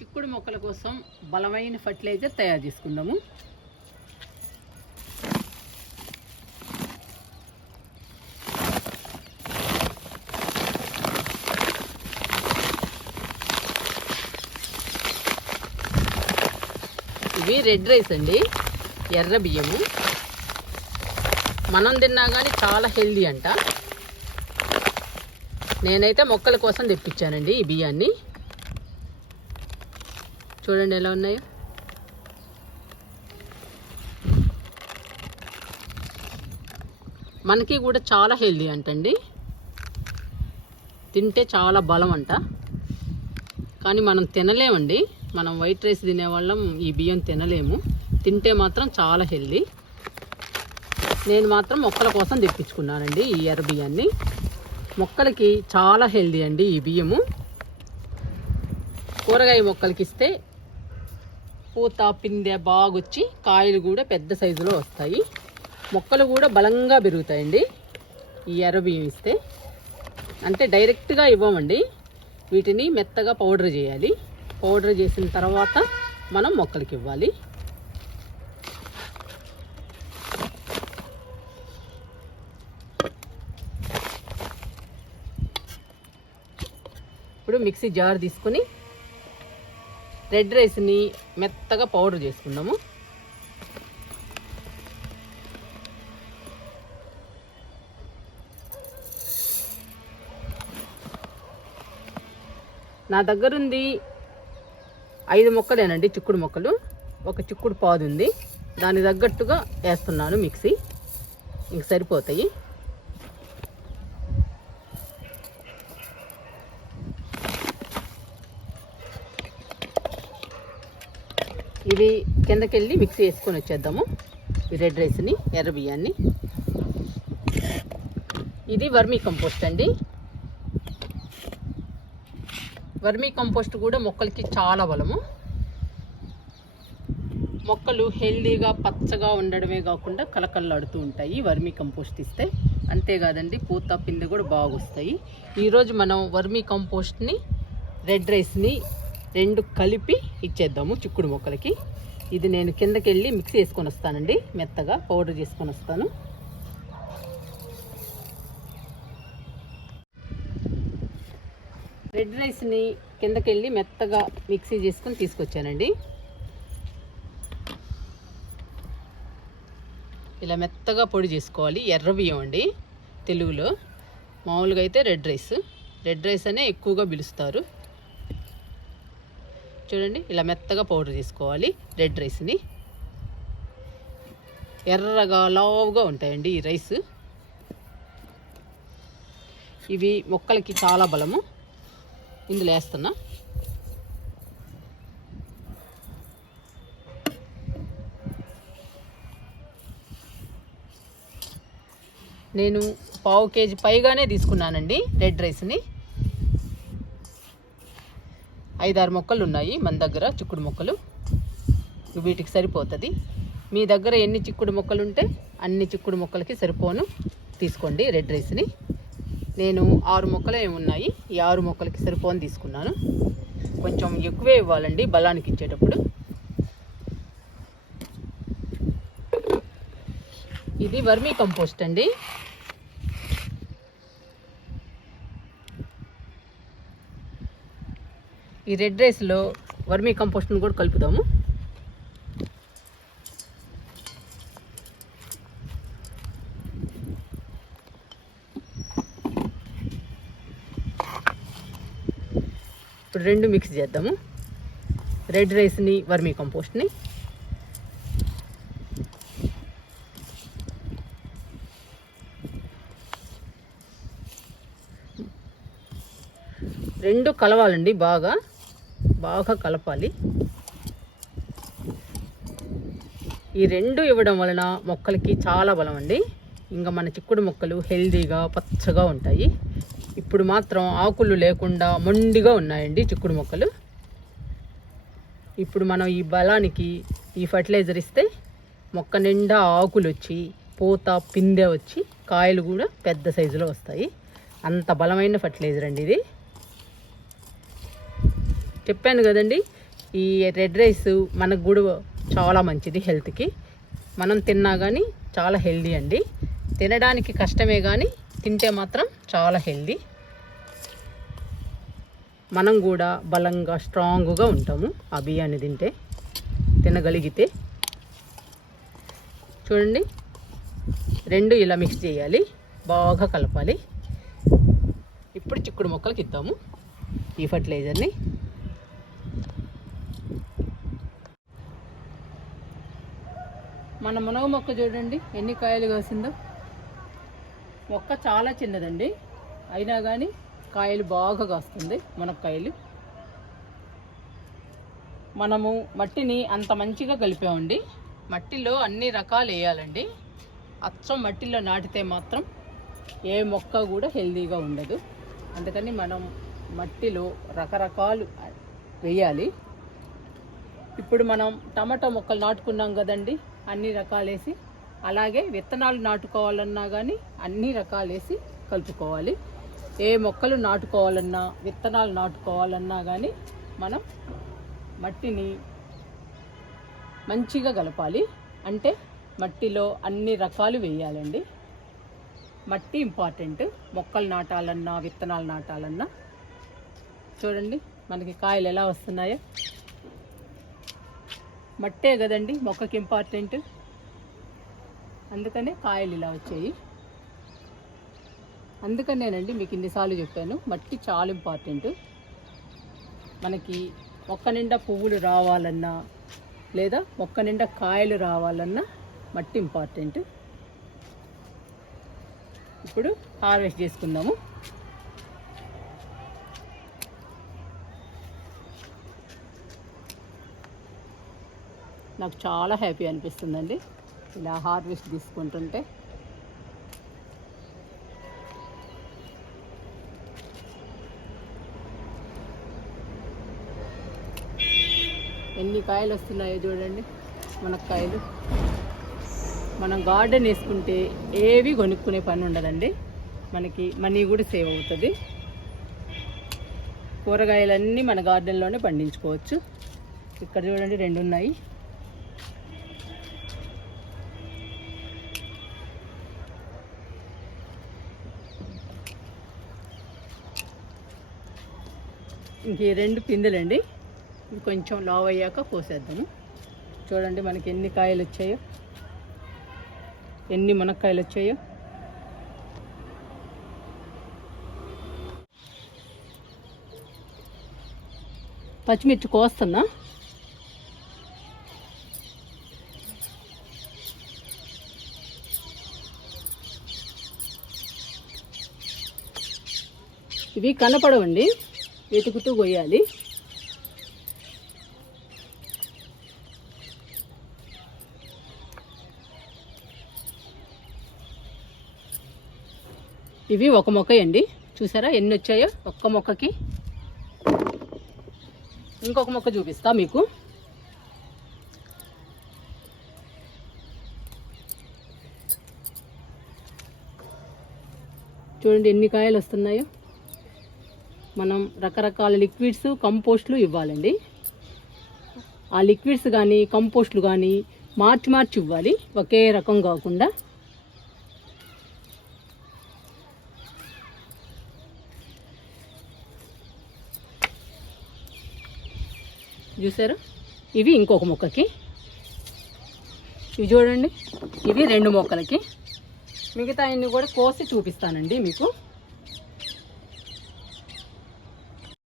చిక్కుడు మొక్కల కోసం బలమైన ఫర్టిలైజర్ తయారు చేసుకుందాము. ఇవి రెడ్ రైస్ అండి ఎర్ర బియ్యము. మనం తిన్నా కానీ చాలా హెల్దీ అంట. నేనైతే మొక్కల కోసం తెప్పించానండి ఈ బియ్యాన్ని. చూడండి ఎలా ఉన్నాయో. మనకి కూడా చాలా హెల్దీ అంటండి. తింటే చాలా బలం అంట కానీ మనం తినలేమండి. మనం వైట్ రైస్ తినేవాళ్ళం ఈ బియ్యం తినలేము. తింటే మాత్రం చాలా హెల్దీ. నేను మాత్రం మొక్కల కోసం తెప్పించుకున్నానండి ఈ ఎర్ర బియ్యాన్ని. మొక్కలకి చాలా హెల్దీ అండి ఈ బియ్యము. కూరగాయ మొక్కలకి ఇస్తే పూత పిందె బాగొచ్చి కాయలు కూడా పెద్ద సైజులో వస్తాయి. మొక్కలు కూడా బలంగా పెరుగుతాయండి. ఈ ఎర్రబియ్యం ఇస్తే. అంటే డైరెక్ట్గా ఇవ్వమండి. వీటిని మెత్తగా పౌడర్ చేయాలి. పౌడర్ చేసిన తర్వాత మనం మొక్కలకి ఇవ్వాలి. ఇప్పుడు మిక్సీ జార్ తీసుకొని రెడ్ రైస్ని మెత్తగా పౌడర్ చేసుకుందాము. నా దగ్గర ఉంది ఐదు మొక్కలేనండి చిక్కుడు మొక్కలు. ఒక చిక్కుడు పాదు ఉంది దాని తగ్గట్టుగా వేస్తున్నాను మిక్సీ. ఇంక సరిపోతాయి. ఇవి కిందకెళ్ళి మిక్సీ వేసుకొని వచ్చేద్దాము. ఈ రెడ్ రైస్ని ఎర్ర బియ్యాన్ని. ఇది వర్మీ కంపోస్ట్ అండి. వర్మీ కంపోస్ట్ కూడా మొక్కలకి చాలా బలము. మొక్కలు హెల్దీగా పచ్చగా ఉండడమే కాకుండా కలకల్లాడుతూ ఉంటాయి. వర్మీ కంపోస్ట్ ఇస్తే అంతేకాదండి పూత పిండి కూడా బాగా వస్తాయి ఈరోజు మనం వర్మీ కంపోస్ట్ని రెడ్ రైస్ని రెండు కలిపి ఇచ్చేద్దాము చిక్కుడు మొక్కలకి. ఇది నేను కిందకి వెళ్ళి మిక్సీ వేసుకొని వస్తానండి. మెత్తగా పౌడర్ చేసుకొని వస్తాను. రెడ్ రైస్ని కిందకి వెళ్ళి మెత్తగా మిక్సీ చేసుకొని తీసుకొచ్చానండి. ఇలా మెత్తగా పొడి చేసుకోవాలి. ఎర్ర బియ్యం అండి తెలుగులో. మామూలుగా అయితే రెడ్ రైస్ రెడ్ రైస్ అనే ఎక్కువగా పిలుస్తారు. చూడండి ఇలా మెత్తగా పౌడర్ తీసుకోవాలి రెడ్ రైస్ని. ఎర్రగా లావుగా ఉంటాయండి ఈ రైస్. ఇవి మొక్కలకి చాలా బలము. ఇందులో వేస్తున్నా. నేను పావు కేజీ పైగానే తీసుకున్నానండి రెడ్ రైస్ని. ఐదారు మొక్కలు ఉన్నాయి మన దగ్గర చిక్కుడు మొక్కలు. వీటికి సరిపోతుంది. మీ దగ్గర ఎన్ని చిక్కుడు మొక్కలు ఉంటే అన్ని చిక్కుడు మొక్కలకి సరిపోను. తీసుకోండి రెడ్ రైస్ని నేను ఆరు మొక్కలు ఏమున్నాయి ఈ ఆరు మొక్కలకి సరిపోని తీసుకున్నాను. కొంచెం ఎక్కువే ఇవ్వాలండి బలానికి ఇచ్చేటప్పుడు. ఇది వర్మీ కంపోస్ట్ అండి. ఈ రెడ్ రైస్లో వర్మీ కంపోస్ట్ని కూడా కలుపుదాము. ఇప్పుడు రెండు మిక్స్ చేద్దాము. రెడ్ రైస్ని వర్మీ కంపోస్ట్ని. రెండు కలవాలండి బాగా. బాగా కలపాలి. ఈ రెండు ఇవ్వడం వలన మొక్కలకి చాలా బలం అండి. ఇంకా మన చిక్కుడు మొక్కలు హెల్దీగా పచ్చగా ఉంటాయి. ఇప్పుడు మాత్రం ఆకులు లేకుండా మొండిగా ఉన్నాయండి చిక్కుడు మొక్కలు. ఇప్పుడు మనం ఈ బలానికి ఈ ఫర్టిలైజర్ ఇస్తే మొక్క నిండా ఆకులు వచ్చి పూత పిందె వచ్చి కాయలు కూడా పెద్ద సైజులో వస్తాయి. అంత బలమైన ఫర్టిలైజర్ అండి ఇది. చెప్పాను కదండి ఈ రెడ్ రైస్ మనకు కూడా చాలా మంచిది హెల్త్కి మనం తిన్నా కానీ చాలా హెల్దీ అండి. తినడానికి కష్టమే కానీ తింటే మాత్రం చాలా హెల్దీ మనం కూడా బలంగా స్ట్రాంగ్గా ఉంటాము ఆ బియ్యాన్ని తింటే. తినగలిగితే. చూడండి రెండు ఇలా మిక్స్ చేయాలి బాగా కలపాలి. ఇప్పుడు చిక్కుడు మొక్కలకి ఇద్దాము ఈ ఫర్టిలైజర్ని మన మునగ మొక్క చూడండి ఎన్ని కాయలు కాసిందో. మొక్క చాలా చిన్నదండి. అయినా కానీ కాయలు బాగా కాస్తుంది మునక్కాయలు. మనము మట్టిని అంత మంచిగా కలిపామండి. మట్టిలో అన్ని రకాలు వేయాలండి. అచ్చం మట్టిలో నాటితే మాత్రం ఏ మొక్క కూడా హెల్తీగా ఉండదు. అందుకని మనం మట్టిలో రకరకాలు వేయాలి. ఇప్పుడు మనం టమాటా మొక్కలు నాటుకున్నాం కదండి అన్ని రకాలేసి అలాగే విత్తనాలు నాటుకోవాలన్నా కానీ అన్ని రకాలేసి కలుపుకోవాలి. ఏ మొక్కలు నాటుకోవాలన్నా విత్తనాలు నాటుకోవాలన్నా కానీ మనం మట్టిని మంచిగా కలపాలి. అంటే మట్టిలో అన్ని రకాలు వేయాలండి. మట్టి ఇంపార్టెంట్. మొక్కలు నాటాలన్నా విత్తనాలు నాటాలన్నా. చూడండి మనకి కాయలు ఎలా వస్తున్నాయో. మట్టే కదండి మొక్కకి ఇంపార్టెంట్ అందుకనే కాయలు ఇలా వచ్చాయి. అందుకనేనండి మీకు ఇన్నిసార్లు చెప్పాను మట్టి చాలా ఇంపార్టెంట్ మనకి మొక్క నిండా పువ్వులు రావాలన్నా లేదా మొక్క నిండా కాయలు రావాలన్నా మట్టి ఇంపార్టెంట్ ఇప్పుడు హార్వెస్ట్ చేసుకుందాము. నాకు చాలా హ్యాపీ అనిపిస్తుందండి. ఇలా హార్వెస్ట్ తీసుకుంటుంటే. ఎన్ని కాయలు వస్తున్నాయో చూడండి. మునక్కాయలు మనం గార్డెన్ వేసుకుంటే ఏవి కొనుక్కునే పని ఉండదండి. మనకి మనీ కూడా సేవ్ అవుతుంది. కూరగాయలన్నీ మన గార్డెన్లోనే పండించుకోవచ్చు. ఇక్కడ చూడండి రెండు ఉన్నాయి ఇంక ఈ రెండు పిందెలండి. ఇవి కొంచెం లావ్ అయ్యాక కోసేద్దాము. చూడండి మనకి ఎన్ని కాయలు వచ్చాయో. ఎన్ని మునక్కాయలు వచ్చాయో. పచ్చిమిర్చి కోస్తున్నా. ఇవి కనపడవండి. వెతుకుతూ కొయ్యాలి. ఇవి ఒక మొక్క అండి. చూసారా? ఎన్ని వచ్చాయో? ఒక్క మొక్కకి. ఇంకొక మొక్క చూపిస్తా మీకు. చూడండి ఎన్ని కాయలు వస్తున్నాయో. మనం రకరకాల లిక్విడ్స్ కంపోస్ట్లు ఇవ్వాలండి. ఆ లిక్విడ్స్ కానీ కంపోస్ట్లు కానీ మార్చి మార్చి ఇవ్వాలి. ఒకే రకం కాకుండా. చూసారా? ఇవి ఇంకొక మొక్కకి. ఇవి చూడండి. ఇవి రెండు మొక్కలకి. మిగతా అన్ని కూడా కోసి చూపిస్తానండి మీకు.